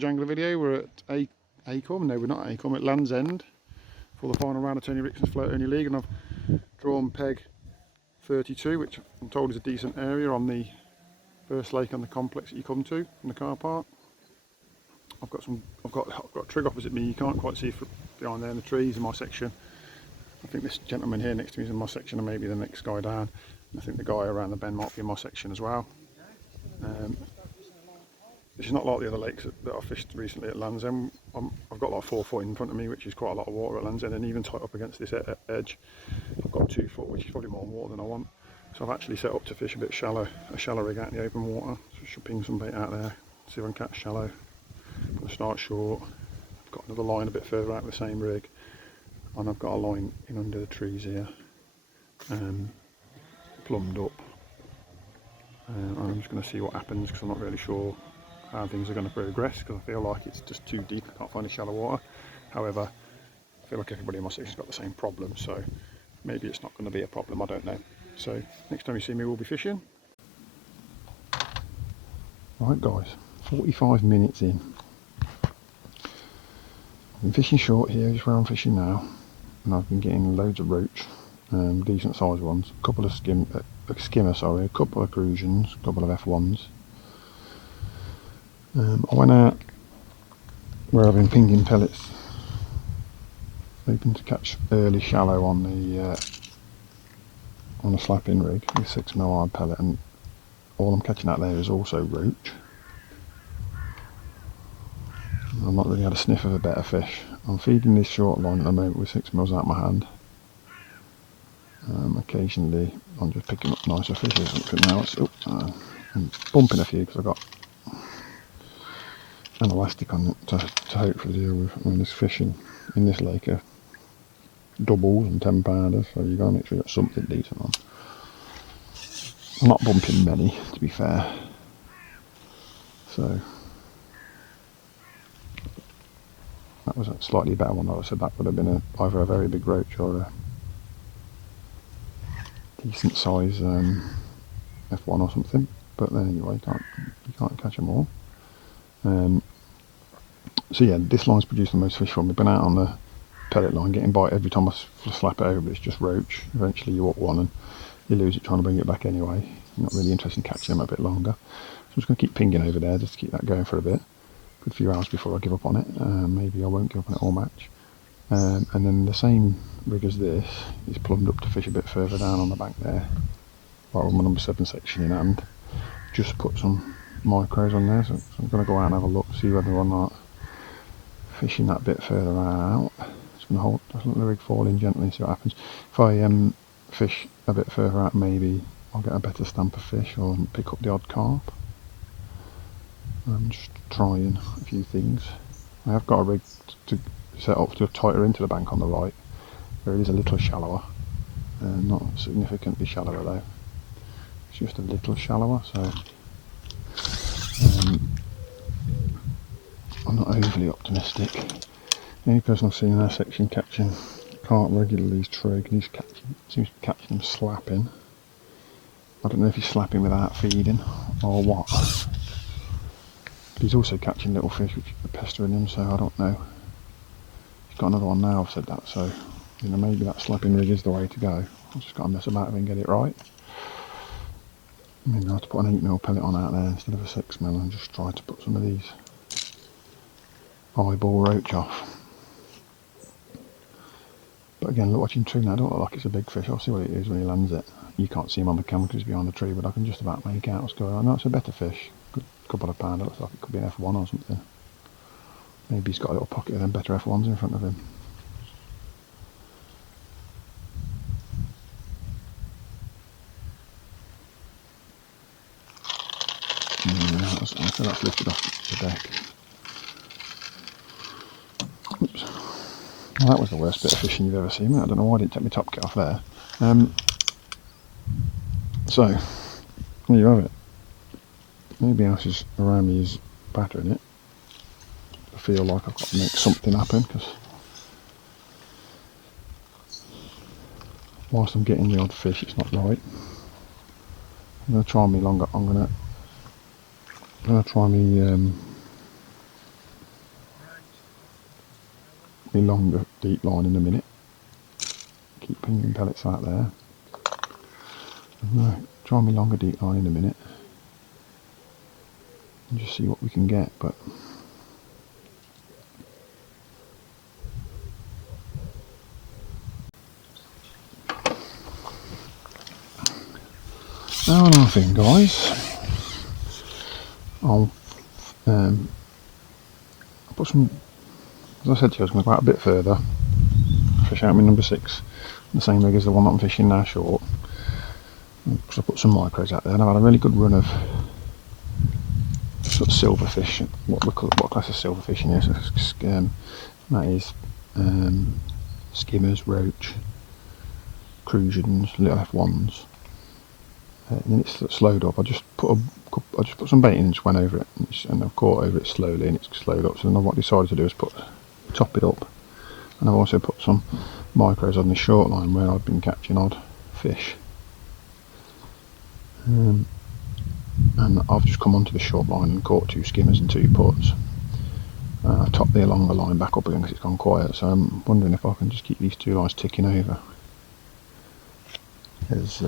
jangler video. We're at Acorn. No, we're not at Acorn, at Landsend for the final round of Tony Rixons Float Only League, and I've drawn peg 32, which I'm told is a decent area on the first lake on the complex that you come to in the car park. I've got a trig opposite me. You can't quite see from behind there in the trees in my section. I think this gentleman here next to me is in my section, and maybe the next guy down. I think the guy around the bend might be in my section as well. This is not like the other lakes that I fished recently at Landsend. I've got like 4 foot in front of me, which is quite a lot of water at Landsend, and even tight up against this edge, I've got 2 foot, which is probably more water than I want. So I've actually set up to fish a bit shallow, a shallow rig out in the open water. So I should ping some bait out there, see if I can catch shallow. I'm going to start short. I've got another line a bit further out with the same rig, and I've got a line in under the trees here, plumbed up. I'm just going to see what happens, because I'm not really sure how things are going to progress, because I feel like it's just too deep. I can't find any shallow water. However, I feel like everybody in my section's got the same problem, so maybe it's not going to be a problem, I don't know. So next time you see me, we'll be fishing. Right guys, 45 minutes in. I've been fishing short here, is where I'm fishing now, and I've been getting loads of roach, decent sized ones, a couple of skimmers, a couple of Crucians, a couple of F1s. I went out where I've been pinging pellets, hoping to catch early shallow on the slapping rig with 6mm hard pellet, and all I'm catching out there is also roach. I've not really had a sniff of a better fish. I'm feeding this short line at the moment with 6mm out of my hand. Occasionally I'm just picking up nicer fish or something now. I'm bumping a few because I've got an elastic on it to hopefully deal with. I mean, there's fishing in this lake are doubles and 10-pounders, so you've got to make sure you've got something decent on. I'm not bumping many, to be fair. So that was a slightly better one. I said that would have been either a very big roach or a decent size F1 or something. But then anyway, you can't catch them all. So yeah, this line's produced the most fish for me. Been out on the pellet line, getting bite every time I slap it over, but it's just roach. Eventually you hook one and you lose it trying to bring it back anyway. You're not really interested in catching them a bit longer. So I'm just going to keep pinging over there, just to keep that going for a bit. Good few hours before I give up on it. Maybe I won't give up on it all match. And then the same rig as this is plumbed up to fish a bit further down on the bank there, right with my number 7 section in hand. Just put some micros on there, so I'm going to go out and have a look, see whether or not fishing that bit further out. Just going to just let the rig fall in gently and see what happens. If I fish a bit further out, maybe I'll get a better stamp of fish or pick up the odd carp. I'm just trying a few things. I have got a rig to set up to tighter into the bank on the right, where it is a little shallower, not significantly shallower though, it's just a little shallower, so I'm not overly optimistic. The only person I've seen in our section catching carp regularly is Trig, and he seems to be catching them slapping. I don't know if he's slapping without feeding or what. But he's also catching little fish which are pestering him, so I don't know. He's got another one now, I've said that, so you know, maybe that slapping rig is the way to go. I've just got to mess about and get it right. Maybe I have to put an 8mm pellet on out there instead of a 6mm and just try to put some of these eyeball roach off. But again, look, watching Trig now, I don't look like it's a big fish. I'll see what it is when he lands it. You can't see him on the camera because he's behind the tree, but I can just about make out what's going on. No, it's a better fish. Good couple of pound. It looks like it could be an F1 or something. Maybe he's got a little pocket of them better F1s in front of him. I feel that's lifted off the deck. Oops. Well, that was the worst bit of fishing you've ever seen. I don't know why I didn't take my top kit off there. So, there you have it. Nobody else is around me is battering it. I feel like I've got to make something happen, because whilst I'm getting the odd fish, it's not right. I'm going to try me longer. I'm going to try me my longer deep line in a minute. Keep pinging pellets out there. I'm going to try my longer deep line in a minute and just see what we can get. But now another thing, guys, I'll put some, as I said to you, I was going to go out a bit further, fish out my number 6, the same rig as the one that I'm fishing now short, because I put some micros out there and I've had a really good run of sort of silverfish, what class of silver fishing is. That is skimmers, roach, Crucians, little F1s. And then it's slowed up. I just put some bait in and just went over it, and I've caught over it slowly, and it's slowed up. So then what I decided to do is top it up, and I've also put some micros on the short line where I've been catching odd fish. And I've just come onto the short line and caught 2 skimmers and 2 puts. I topped the longer line back up again because it's gone quiet, so I'm wondering if I can just keep these 2 lines ticking over. If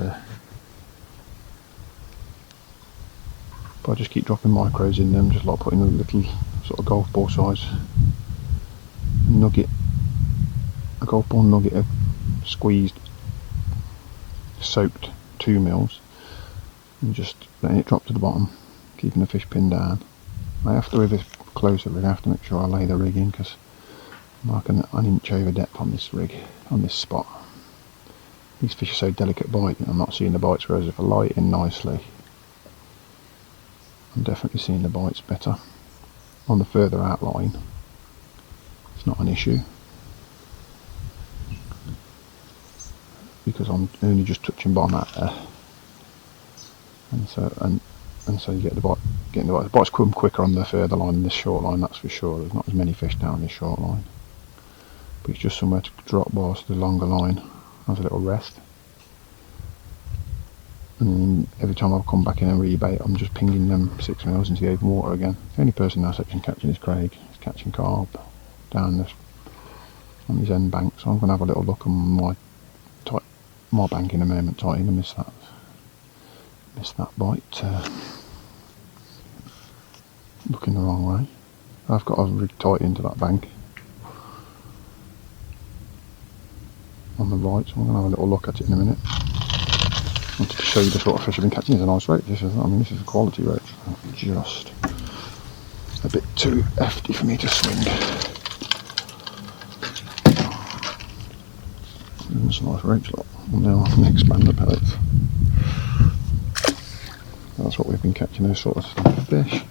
I just keep dropping micros in them, just like putting a little sort of golf ball size nugget, a golf ball nugget of squeezed, soaked 2 mils, and just letting it drop to the bottom, keeping the fish pinned down. I have to, with this closer rig, I have to make sure I lay the rig in because I'm like an inch over depth on this rig, on this spot. These fish are so delicate biting, I'm not seeing the bites, whereas if I lie it in nicely, I'm definitely seeing the bites better. On the further out line, it's not an issue, because I'm only just touching bottom out there, and so you get the bite. The bites come quicker on the further line than this short line, that's for sure. There's not as many fish down this short line, but it's just somewhere to drop whilst the longer line has a little rest. And then every time I've come back in and rebait, I'm just pinging them 6 mils into the open water again. The only person in our section catching is Craig. He's catching carp down on his end bank, so I'm going to have a little look on my bank in a moment. Tighten and miss that bite. Looking the wrong way. I've got a rig tight into that bank on the right, so I'm going to have a little look at it in a minute. I wanted to show you the sort of fish I've been catching. It's a nice roach. This is a quality roach. Just a bit too hefty for me to swing. It's a nice roach, look. Now I can expand the pellets. That's what we've been catching, those sort of fish.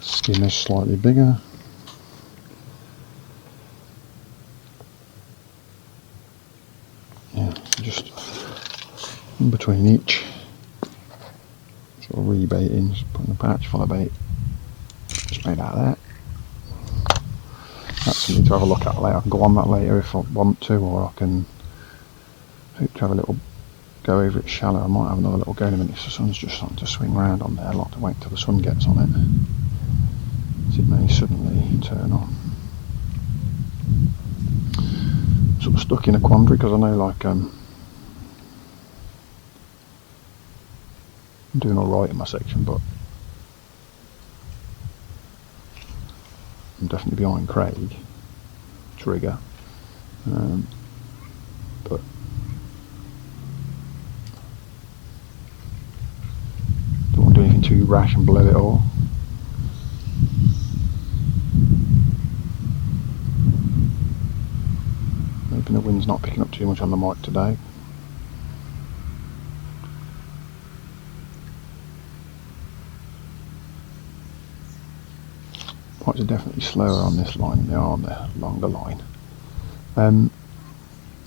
Skimmers slightly bigger. Yeah, just in between each, sort of rebaiting, just putting a patch full of bait straight out there. That's something to have a look at later. I can go on that later if I want to, or I can hope to have a little go over it shallow. I might have another little go in a minute. The sun's just starting to swing round on there. I'll have to wait till the sun gets on it, as it may suddenly turn on. I'm sort of stuck in a quandary because I know, like, I'm doing alright in my section, but I'm definitely behind Craig, Trigger, but don't want to do anything too rash and blow it all. Hoping the wind's not picking up too much on the mic today. Bites are definitely slower on this line than they are on the longer line.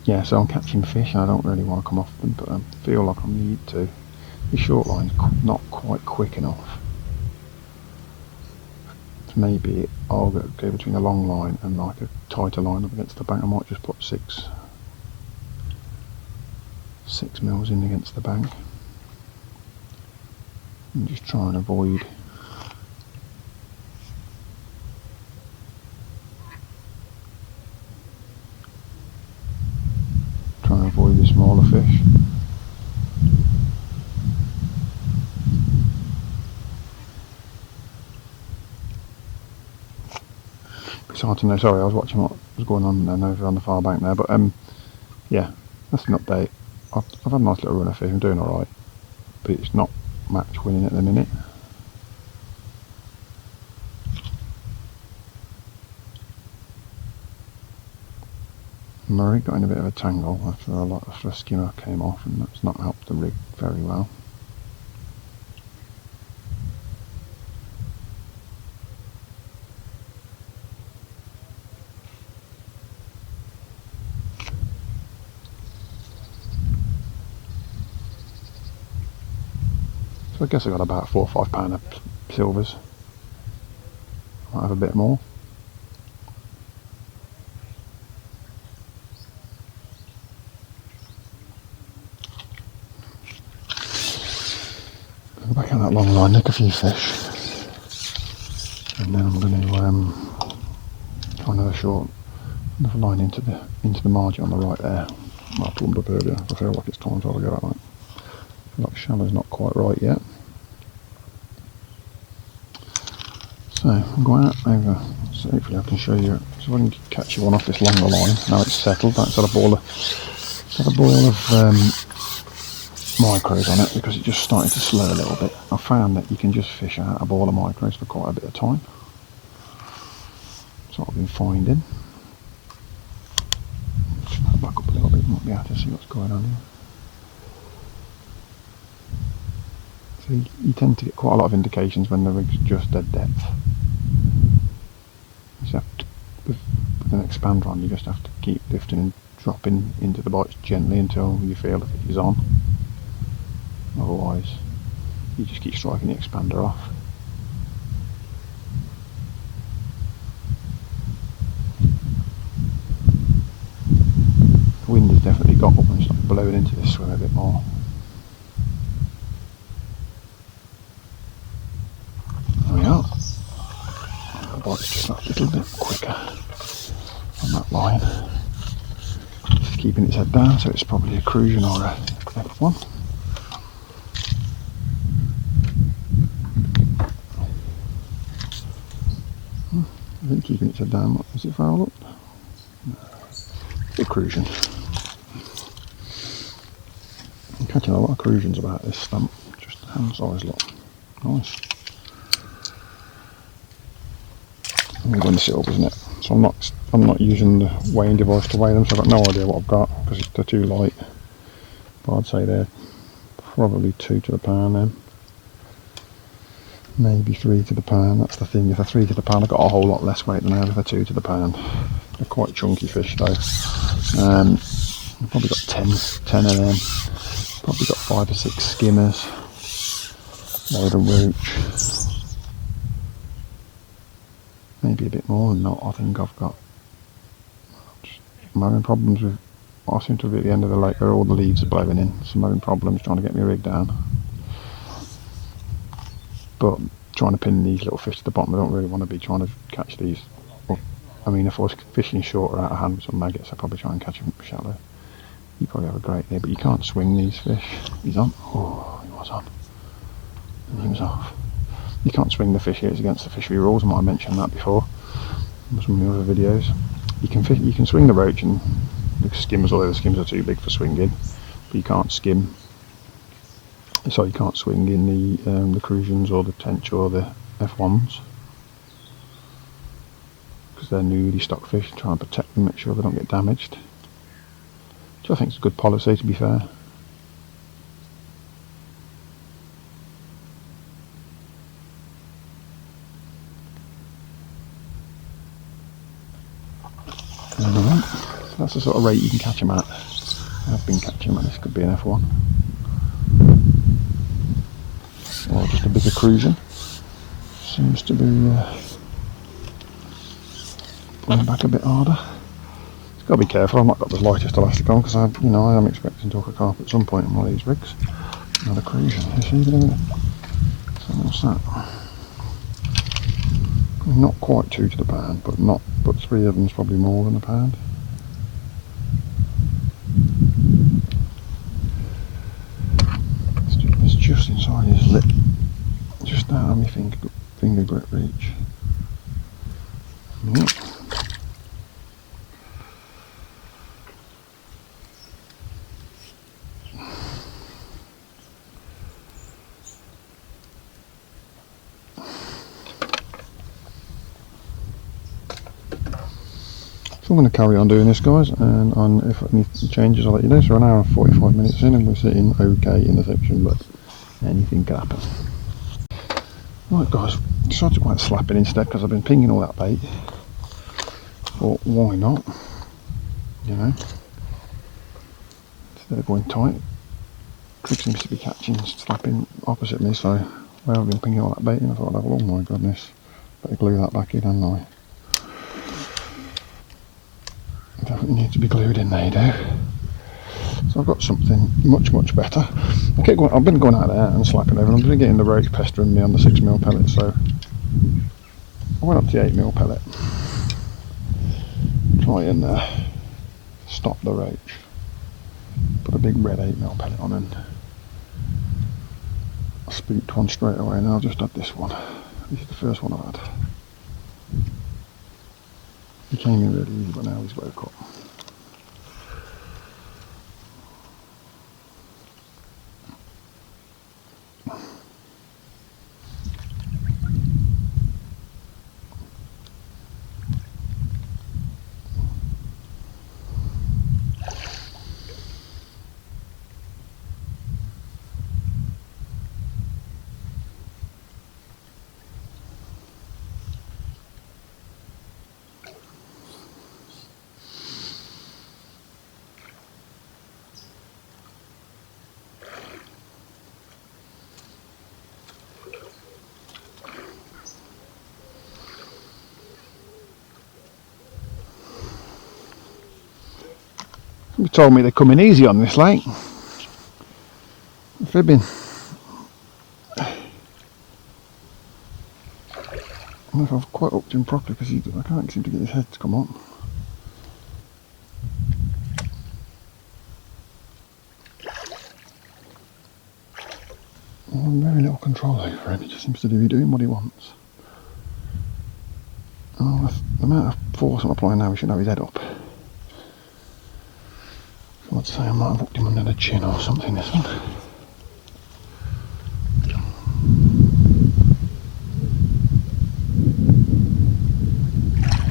Yeah, so I'm catching fish and I don't really want to come off them, but I feel like I need to. The short line's not quite quick enough. So maybe I'll go between a long line and like a tighter line up against the bank. I might just put 6 mils in against the bank and just try and avoid smaller fish. It's hard to know. Sorry, I was watching what was going on over on the far bank there, but yeah, that's an update. I've had a nice little run of fish. I'm doing all right, but it's not match winning at the minute. My rig got in a bit of a tangle after a skimmer came off, and that's not helped the rig very well. So I guess I got about 4 or 5 pound of silvers. Might have a bit more. Go back on that long line, nick a few fish, and then I'm going to try another line into the margin on the right there. I plumbed up earlier. I feel like it's time to have a go at that. I feel like the shallow's not quite right yet. So I'm going out over, so hopefully I can show you, so I can catch you one off this longer line. Now it's settled, that's had a ball of micros on it because it just started to slow a little bit. I found that you can just fish out a ball of micros for quite a bit of time. That's what I've been finding. Just back up a little bit, might be able to see what's going on here. So you tend to get quite a lot of indications when the rig's just dead depth. Except with an expander on, you just have to keep lifting and dropping into the bites gently until you feel that it is on. Otherwise, you just keep striking the expander off. The wind has definitely got up and started blowing into this swim a bit more. There we are. The bite's just a little bit quicker on that line. It's keeping its head down, so it's probably a Crucian or a F1. I think keeping its head down. Is it foul up? No. It's a Crucian. I'm catching a lot of Crucians about this stump. Just hand size lot. Nice. I'm going to silvers, isn't it? So I'm not using the weighing device to weigh them, so I've got no idea what I've got because they're too light. But I'd say they're probably 2 to the pound then. Maybe 3 to the pound. That's the thing. If they're 3 to the pound, I've got a whole lot less weight than I have if they're 2 to the pound. They're quite chunky fish though. I've probably got 10 of them. Probably got 5 or 6 skimmers. Load of roach. Maybe a bit more than that. I think I've got. I'm having problems with. I seem to be at the end of the lake where all the leaves are blowing in, so I'm having problems trying to get my rig down. But trying to pin these little fish to the bottom, I don't really want to be trying to catch these. Well, I mean, if I was fishing short or out of hand with some maggots, I'd probably try and catch them shallow. You probably have a great day, but you can't swing these fish. He's on. Oh, he was on. And he was off. You can't swing the fish here, it's against the fishery rules. I might have mentioned that before in some of the other videos. You can swing the roach and the skimmers, although the skimmers are too big for swinging, but you can't skim. So you can't swing in the Crucians or the tench or the F1s because they're newly stocked fish. Try and protect them, make sure they don't get damaged. Which I think is a good policy, to be fair. Anyway, so that's the sort of rate you can catch them at. I've been catching them at. This could be an F1 or just a bigger Crucian. Seems to be pulling back a bit harder. It's got to be careful. I've not got the lightest elastic on because I am expecting to hook a carp at some point in one of these rigs. Another Crucian. You see there? So what's that? Not quite 2 to the pound, but 3 of them's probably more than a pound. just inside his lip, just out of my finger grip reach. Yep. So I'm going to carry on doing this, guys, and if any changes I'll let you know. So an hour and 45 minutes in, and we're sitting okay in the section, but anything can happen. Right guys, decided to go out slapping instead because I've been pinging all that bait. Thought, why not? You know, instead of going tight. Trig seems to be catching, slapping opposite me, so where I've been pinging all that bait in, I thought, oh my goodness, better glue that back in, hadn't I? Definitely need to be glued in there, you do. So I've got something much better. I've been going out there and slapping over, and I've been getting the roach pestering me on the 6mm pellet, so I went up to the 8mm pellet. Try and stop the roach. Put a big red 8mm pellet on, and I spooked one straight away, and I've just had this one. This is the first one I've had. He came in really easy, but now he's woke up. You told me they're coming easy on this lake. Fibbing. I don't know if I've quite hooked him properly because I can't seem to get his head to come on. I have very little control over him. He just seems to be doing what he wants. Oh, the amount of force I'm applying now, he should have his head up. I'd say I might have hooked him under the chin or something, this one.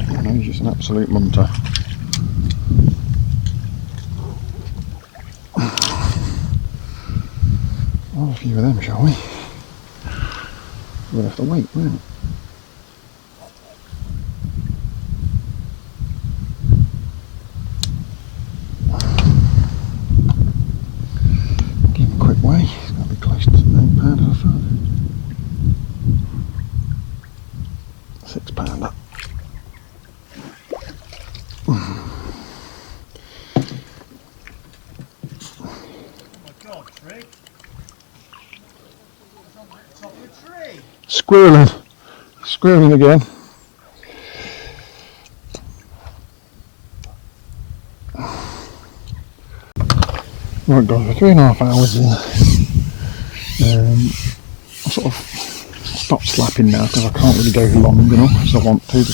I know he's just an absolute munter. I'll have a few of them, shall we? We'll have to wait, won't it? It's got to be close to 8 pound, I thought. 6 pounder. Oh my god, Trig. It's on the top of the tree. Squirreling again. Right guys, we're 3.5 hours in. I sort of stopped slapping now because I can't really go long enough as I want to.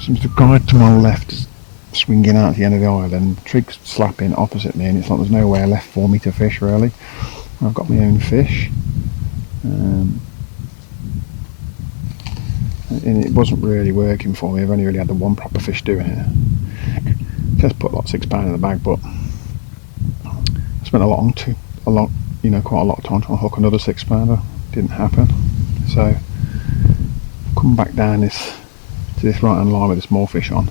Seems the guide to my left is swinging out at the end of the island. Trig's slapping opposite me, and it's like there's nowhere left for me to fish really. I've got my own fish. And it wasn't really working for me. I've only really had the one proper fish doing it. Just put like 6 pound in the bag, but I spent quite a lot of time trying to hook another 6 pounder. Didn't happen. So come back down to this right hand line with this more fish on,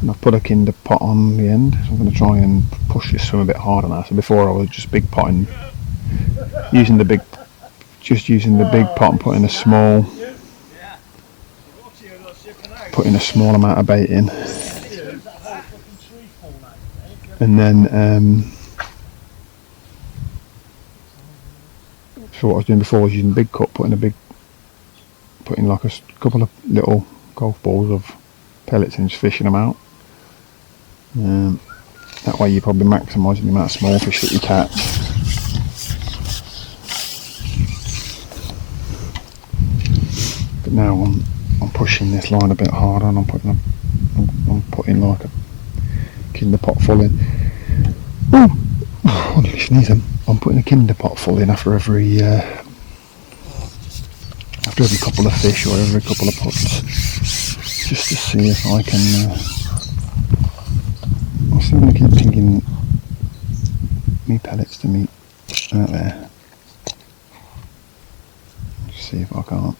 and I've put a kinder pot on the end. So I'm going to try and push this swim a bit harder now. So before I was just big potting, using the big pot and putting a small amount of bait in. And then, so what I was doing before was using big cup, putting like a couple of little golf balls of pellets and just fishing them out. That way you're probably maximising the amount of small fish that you catch. But now I'm pushing this line a bit harder, and I'm putting like a kinder pot full in. Oh, I'm nearly sneezing. I'm putting a kinder pot full in after every couple of fish or every couple of pots, just to see if I can. I'm still going to keep pinging me pellets to meet out there. Just see if I can't.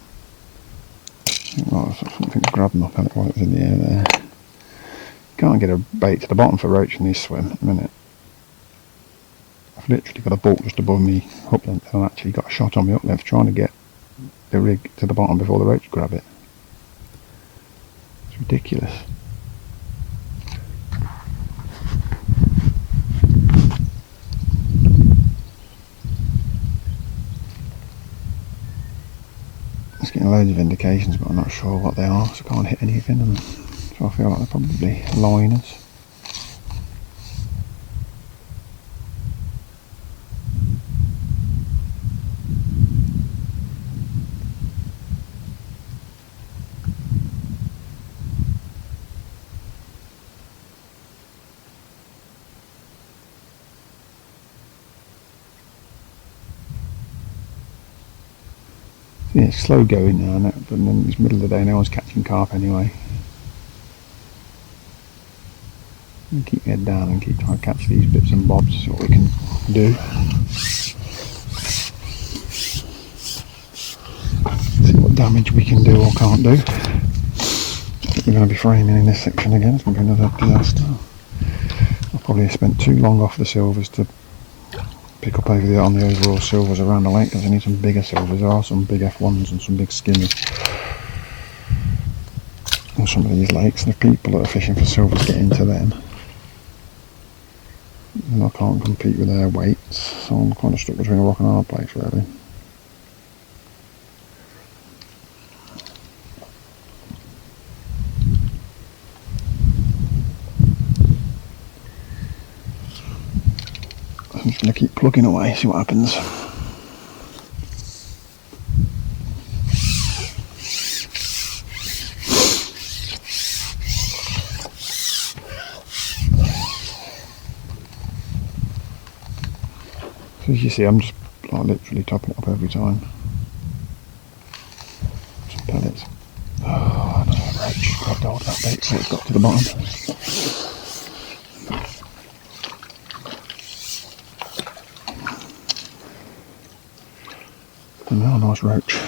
Something's grabbed my pellet while it was in the air there. Can't get a bait to the bottom for roach in this swim at the minute. I've literally got a bolt just above me hook length, and I've actually got a shot on my hook length trying to get the rig to the bottom before the roach grab it. It's ridiculous. It's getting loads of indications, but I'm not sure what they are, so I can't hit anything, and so I feel like they're probably liners. Yeah, it's slow going now, but then it's middle of the day, no one's catching carp anyway. And keep your head down and keep trying to catch these bits and bobs, see what we can do. See what damage we can do or can't do. We're going to be framing in this section again, it's going to be another disaster. I've probably spent too long off the silvers to pick up on the overall silvers around the lake, because I need some bigger silvers. There are some big F1s and some big skimmers on some of these lakes, and the people that are fishing for silvers get into them, and I can't compete with their weights, so I'm kind of stuck between a rock and a hard place really. I'm just going to keep plugging away, see what happens. So as you see, I'm just like literally topping it up every time. Some pellets. Oh, another roach. Grabbed hold of that bait so it's got to the bottom. And now a nice roach.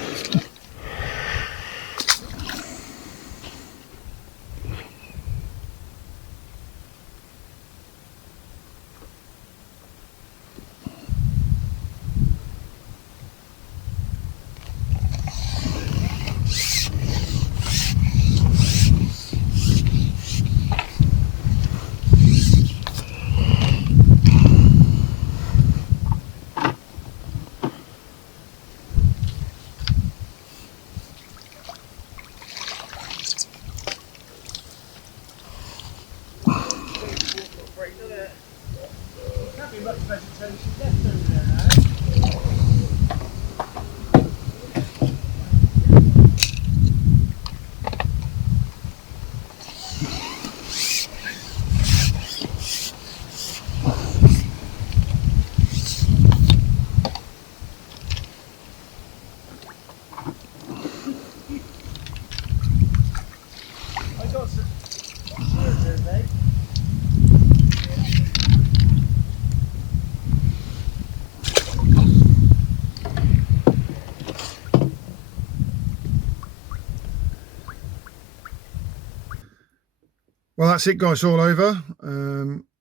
Well, that's it, guys, all over.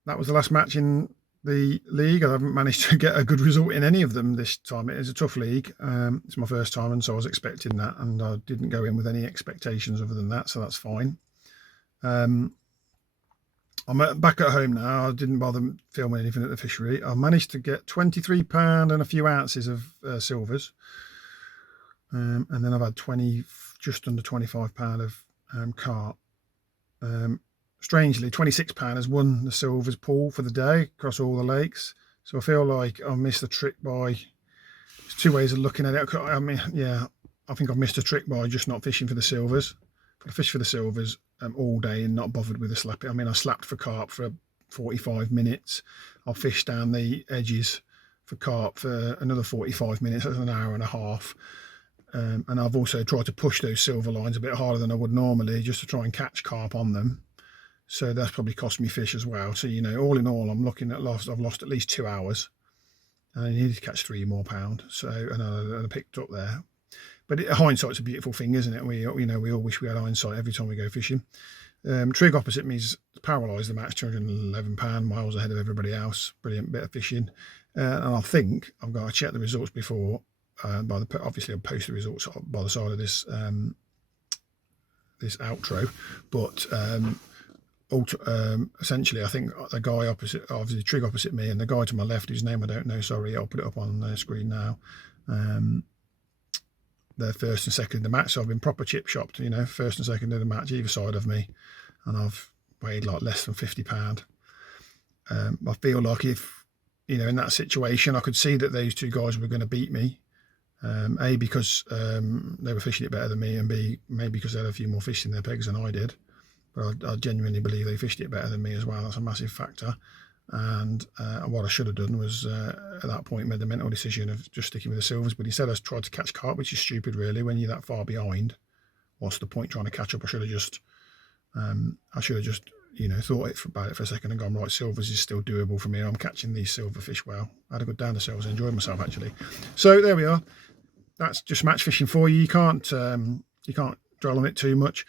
That was the last match in the league. I haven't managed to get a good result in any of them this time. It is a tough league. It's my first time, and so I was expecting that, and I didn't go in with any expectations other than that, so that's fine. I'm back at home now. I didn't bother filming anything at the fishery. I managed to get £23 and a few ounces of silvers, and then I've had just under £25 of carp. Strangely, £26 has won the silvers pool for the day across all the lakes. So I feel like I missed the trick by, there's two ways of looking at it. I mean, yeah, I think I've missed a trick by just not fishing for the silvers. I fish for the silvers all day and not bothered with the slapping. I mean, I slapped for carp for 45 minutes. I'll fish down the edges for carp for another 45 minutes. That's an hour and a half. And I've also tried to push those silver lines a bit harder than I would normally, just to try and catch carp on them. So that's probably cost me fish as well. So, you know, all in all, I'm looking at I've lost at least 2 hours. And I needed to catch 3 more pound. So, and I picked up there. But hindsight's a beautiful thing, isn't it? We all wish we had hindsight every time we go fishing. Trig opposite me's paralysed the match, £211, miles ahead of everybody else. Brilliant bit of fishing. And I think I've got to check the results before. Obviously I'll post the results by the side of this this outro, but essentially I think the guy opposite, obviously Trig opposite me, and the guy to my left whose name I don't know, sorry, I'll put it up on the screen now, they're first and second in the match. So I've been proper chip shopped, you know, first and second in the match either side of me, and I've weighed like less than £50. I feel like if, you know, in that situation I could see that those two guys were going to beat me. A, because they were fishing it better than me, and B, maybe because they had a few more fish in their pegs than I did. But I genuinely believe they fished it better than me as well. That's a massive factor. And what I should have done was, at that point, made the mental decision of just sticking with the silvers. But instead I tried to catch carp, which is stupid really. When you're that far behind, what's the point trying to catch up? I should have just, you know, thought about it for a second and gone, right, silvers is still doable for me. I'm catching these silver fish well. I had a good down to silvers, enjoyed myself actually. So there we are. That's just match fishing for you. You can't dwell on it too much.